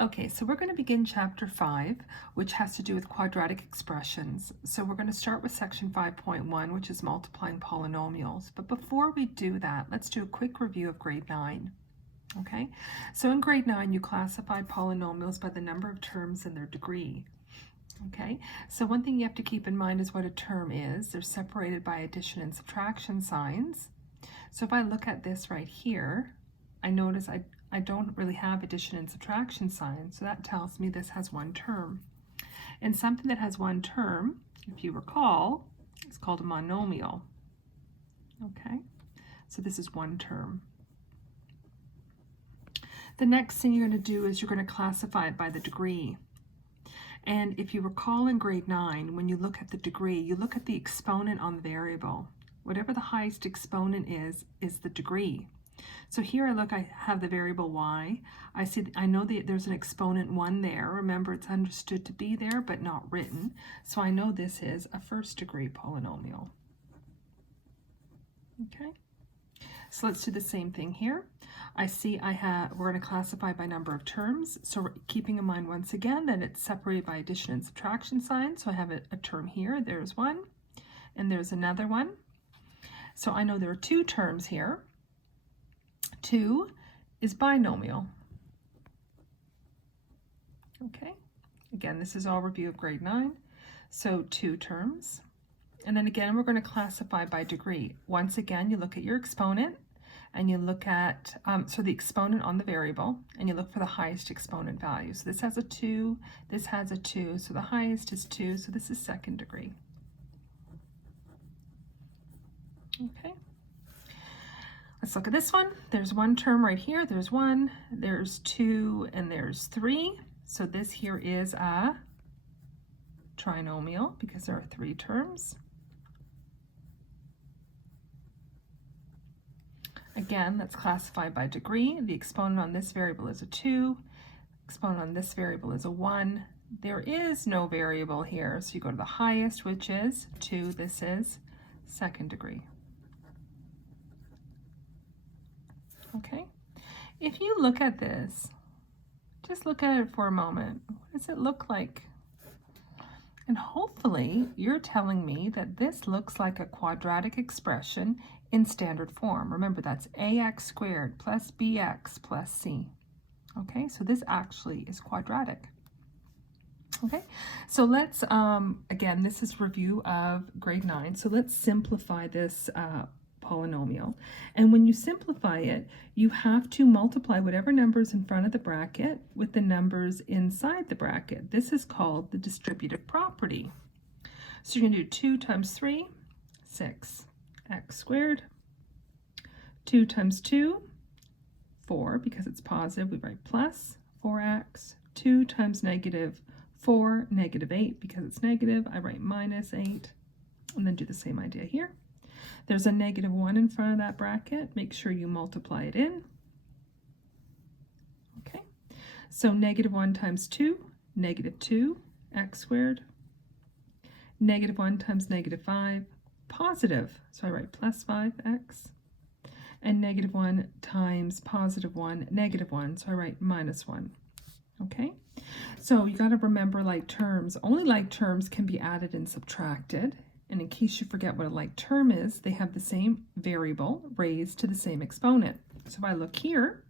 Okay, so we're going to begin chapter 5, which has to do with quadratic expressions. So we're going to start with section 5.1, which is multiplying polynomials. But before we do that, let's do a quick review of grade 9. Okay, so in grade 9, you classified polynomials by the number of terms and their degree. Okay, so one thing you have to keep in mind is what a term is. They're separated by addition and subtraction signs. So if I look at this right here, I notice I don't really have addition and subtraction signs, so that tells me this has one term. And something that has one term, if you recall, is called a monomial. Okay, so this is one term. The next thing you're going to do is you're going to classify it by the degree. And if you recall in grade 9, when you look at the degree, you look at the exponent on the variable. Whatever the highest exponent is the degree. So here I have the variable y. I know that there's an exponent 1 there. Remember, it's understood to be there, but not written. So I know this is a first degree polynomial. Okay. So let's do the same thing here. We're going to classify by number of terms. So keeping in mind once again that it's separated by addition and subtraction signs. So I have a term here. There's one, and there's another one. So I know there are two terms here. 2 is binomial. Okay, again, this is all review of grade 9. So 2 terms. And then again, we're going to classify by degree. Once again, you look at your exponent, and you look at, the exponent on the variable, and you look for the highest exponent value. So this has a 2, this has a 2, so the highest is 2, so this is second degree. Okay. Let's look at this one. There's one term right here. There's 1, there's 2, and there's 3. So this here is a trinomial because there are 3 terms. Again, let's classify by degree. The exponent on this variable is a 2. Exponent on this variable is a 1. There is no variable here, so you go to the highest, which is 2. This is second degree. Okay, if you look at this, just look at it for a moment. What does it look like? And hopefully you're telling me that this looks like a quadratic expression in standard form. Remember, that's ax squared plus bx plus c. Okay, so this actually is quadratic. Okay, so let's, again, this is review of grade 9. So let's simplify this polynomial. And when you simplify it, you have to multiply whatever numbers in front of the bracket with the numbers inside the bracket. This is called the distributive property. So you're going to do 2 times 3, 6, x squared. 2 times 2, 4, because it's positive, we write plus 4x. 2 times negative 4, negative 8, because it's negative, I write minus 8. And then do the same idea here. There's a negative 1 in front of that bracket. Make sure you multiply it in. Okay, so negative 1 times 2, negative 2, x squared. Negative 1 times negative 5, positive, so I write plus 5x. And negative 1 times positive 1, negative 1, so I write minus 1. Okay, so you got to remember like terms. Only like terms can be added and subtracted. And in case you forget what a like term is, they have the same variable raised to the same exponent. So if I look here,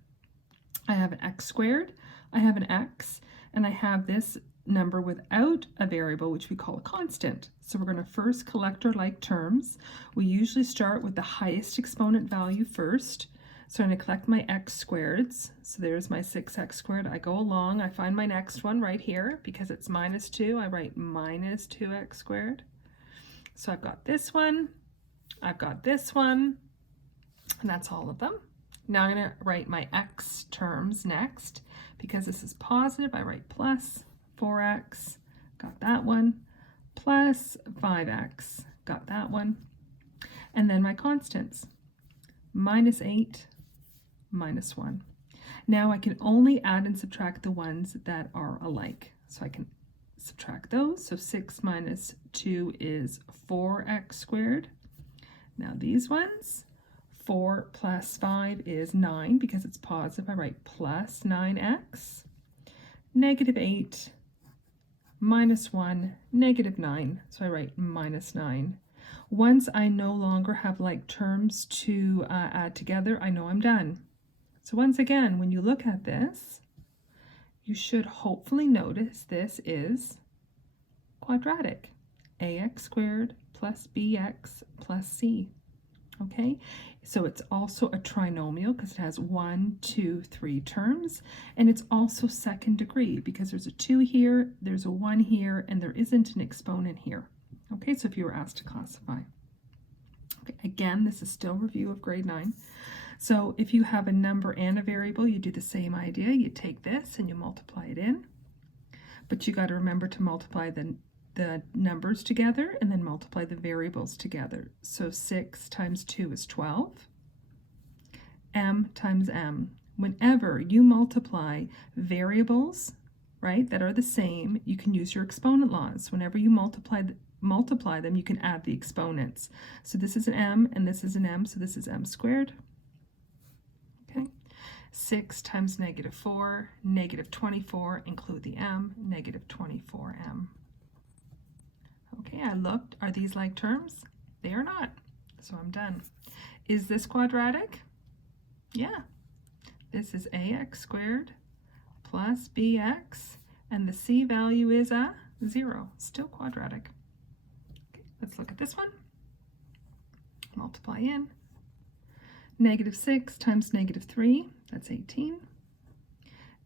I have an x squared, I have an x, and I have this number without a variable, which we call a constant. So we're going to first collect our like terms. We usually start with the highest exponent value first. So I'm going to collect my x squareds. So there's my 6x squared. I go along, I find my next one right here. Because it's minus 2, I write minus 2x squared. So I've got this one, I've got this one, and that's all of them. Now I'm going to write my x terms next. Because this is positive, I write plus 4x, got that one, plus 5x, got that one. And then my constants, minus 8, minus 1. Now I can only add and subtract the ones that are alike. So I can subtract those. So 6 minus 2 is 4x squared. Now these ones, 4 plus 5 is 9 because it's positive. I write plus 9x. negative 8, minus 1, negative 9. So I write minus 9. Once I no longer have like terms to add together, I know I'm done. So once again, when you look at this, you should hopefully notice this is quadratic. Ax squared plus bx plus c. Okay, so it's also a trinomial because it has 1, 2, 3 terms, and it's also second degree because there's a 2 here, there's a 1 here, and there isn't an exponent here. Okay, so if you were asked to classify. Okay, again, this is still review of grade 9. So if you have a number and a variable, you do the same idea. You take this and you multiply it in, but you got to remember to multiply the numbers together and then multiply the variables together. So 6 times 2 is 12. M times m. Whenever you multiply variables, right, that are the same, you can use your exponent laws. Whenever you multiply them, you can add the exponents. So this is an m and this is an m, so this is m squared. Okay. 6 times negative 4, negative 24, include the m, negative 24m. Okay, I looked. Are these like terms? They are not. So I'm done. Is this quadratic? Yeah. This is ax squared plus bx, and the c value is a 0. Still quadratic. Okay, let's look at this one. Multiply in. Negative 6 times negative 3, that's 18.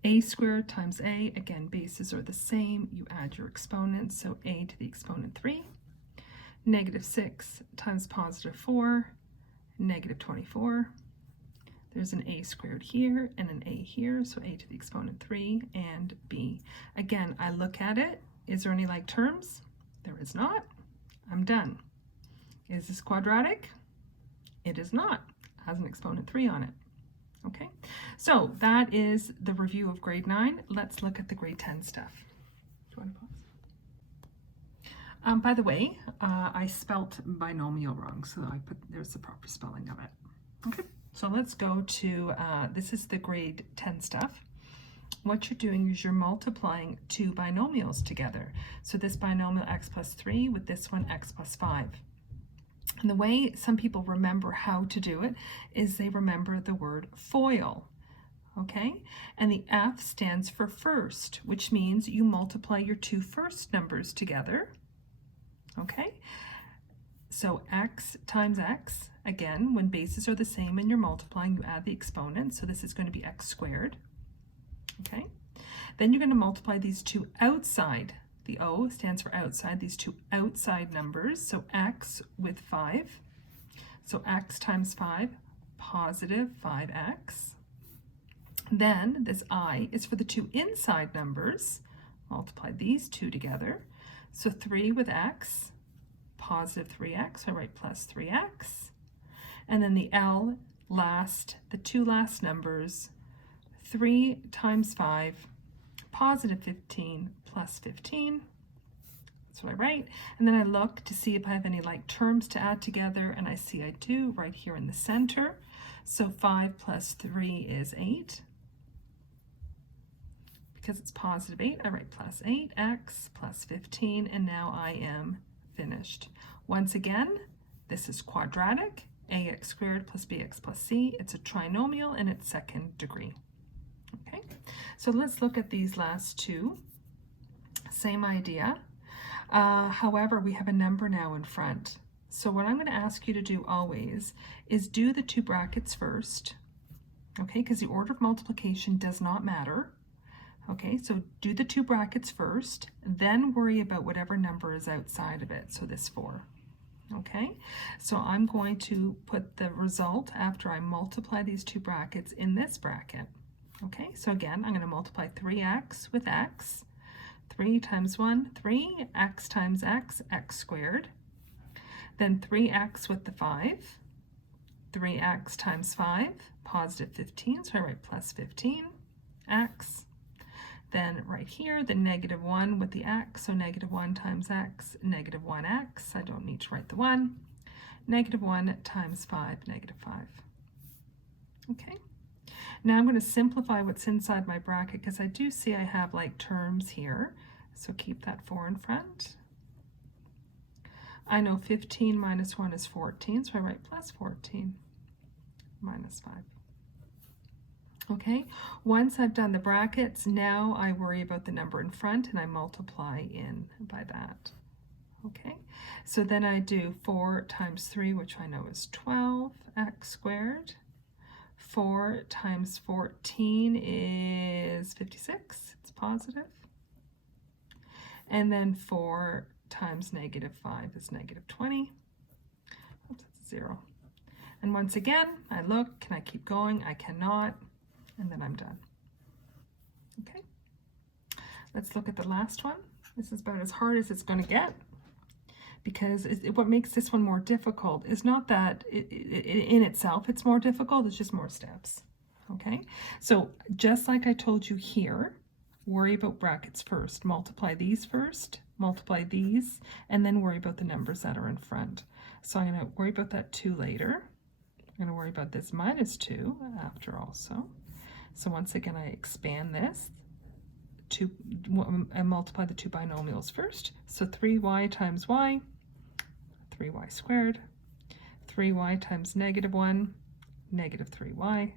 A squared times a, again, bases are the same. You add your exponents, so a to the exponent 3. Negative 6 times positive 4, negative 24. There's an a squared here and an a here, so a to the exponent 3 and b. Again, I look at it. Is there any like terms? There is not. I'm done. Is this quadratic? It is not. It has an exponent 3 on it. Okay, so that is the review of grade 9. Let's look at the grade 10 stuff. Do you want to pause? By the way, I spelt binomial wrong, so there's the proper spelling of it. Okay, so let's go to, this is the grade 10 stuff. What you're doing is you're multiplying two binomials together. So this binomial x plus 3 with this one x plus 5. And the way some people remember how to do it is they remember the word FOIL, okay? And the F stands for first, which means you multiply your two first numbers together, okay? So x times x, again, when bases are the same and you're multiplying, you add the exponent. So this is going to be x squared, okay? Then you're going to multiply these two outside. The O stands for outside, these two outside numbers, so x with 5. So x times 5, positive 5x. Then this I is for the two inside numbers. Multiply these two together. So 3 with x, positive 3x, I write plus 3x. And then the L, the two last numbers, 3 times 5, positive 15 plus 15. That's what I write. And then I look to see if I have any like terms to add together, and I see I do right here in the center. So 5 plus 3 is 8. Because it's positive 8, I write plus 8x plus 15, and now I am finished. Once again, this is quadratic, ax squared plus bx plus c. It's a trinomial and it's second degree. Okay, so let's look at these last two. Same idea. However, we have a number now in front. So what I'm going to ask you to do always is do the two brackets first, okay, because the order of multiplication does not matter. Okay, so do the two brackets first, then worry about whatever number is outside of it, so this 4. Okay, so I'm going to put the result after I multiply these two brackets in this bracket. Okay, so again, I'm going to multiply 3x with x. 3 times 1, 3, x times x, x squared. Then 3x with the 5, 3x times 5, positive 15, so I write plus 15, x. Then right here, the negative 1 with the x, so negative 1 times x, negative 1x. I don't need to write the 1. Negative 1 times 5, negative 5. Okay. Now I'm going to simplify what's inside my bracket because I do see I have like terms here. So keep that 4 in front. I know 15 minus 1 is 14, so I write plus 14 minus 5. Okay, once I've done the brackets, now I worry about the number in front and I multiply in by that. Okay, so then I do 4 times 3, which I know is 12x squared. 4 times 14 is 56, it's positive. And then 4 times negative 5 is negative 20. Oops, that's 0. And once again, I look, can I keep going? I cannot, and then I'm done. Okay, let's look at the last one. This is about as hard as it's going to get, because what makes this one more difficult is not that in itself it's more difficult, it's just more steps. Okay, so just like I told you here, worry about brackets first, multiply these first, multiply these, and then worry about the numbers that are in front. So I'm going to worry about that 2 later. I'm going to worry about this minus 2 after also. So once again, I expand this and multiply the 2 binomials first. So 3y times y, 3y squared. 3y times negative 1, negative 3y.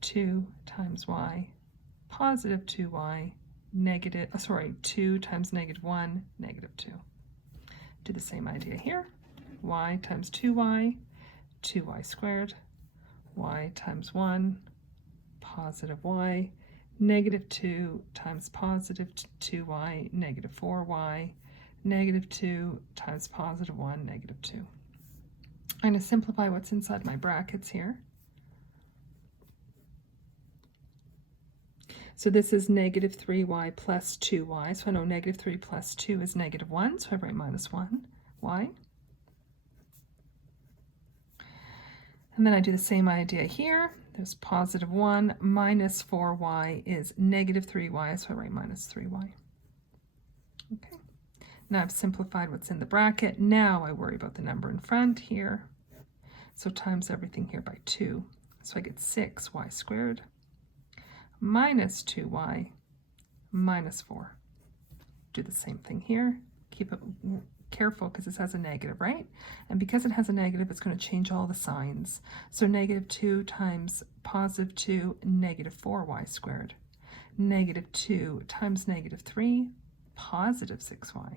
2 times y, positive 2y, 2 times negative 1, negative 2. Do the same idea here. Y times 2y, 2y squared. Y times 1, positive y. Negative 2 times positive 2y, negative 4y. Negative 2 times positive 1, negative 2. I'm going to simplify what's inside my brackets here. So this is negative 3y plus 2y. So I know negative 3 plus 2 is negative 1. So I write minus 1y. And then I do the same idea here. There's positive 1 minus 4y is negative 3y. So I write minus 3y. Okay. Now I've simplified what's in the bracket. Now I worry about the number in front here. So times everything here by 2. So I get 6y squared minus 2y minus 4. Do the same thing here. Keep it careful because this has a negative, right? And because it has a negative, it's going to change all the signs. So negative 2 times positive 2, negative 4y squared. Negative 2 times negative 3, positive 6y.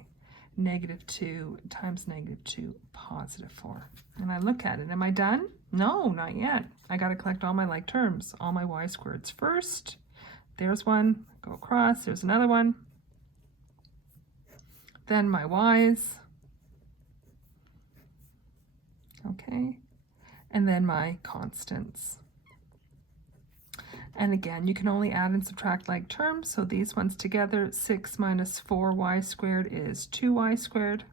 Negative 2 times negative 2, positive 4. And I look at it. Am I done? No, not yet. I got to collect all my like terms, all my y squareds first. There's one. Go across. There's another one. Then my y's. Okay. And then my constants. And again, you can only add and subtract like terms. So these ones together, 6 minus 4y squared is 2y squared.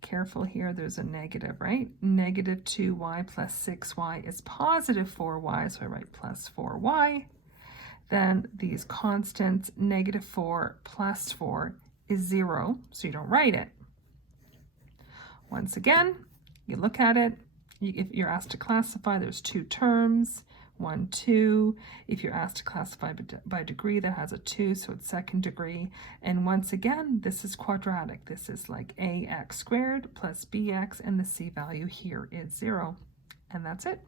Careful here, there's a negative, right? Negative 2y plus 6y is positive 4y, so I write plus 4y. Then these constants, negative 4 plus 4 is 0, so you don't write it. Once again, you look at it. If you're asked to classify, there's 2 terms. 1, 2. If you're asked to classify by degree, that has a 2, so it's second degree. And once again, this is quadratic. This is like ax squared plus bx, and the c value here is 0. And that's it.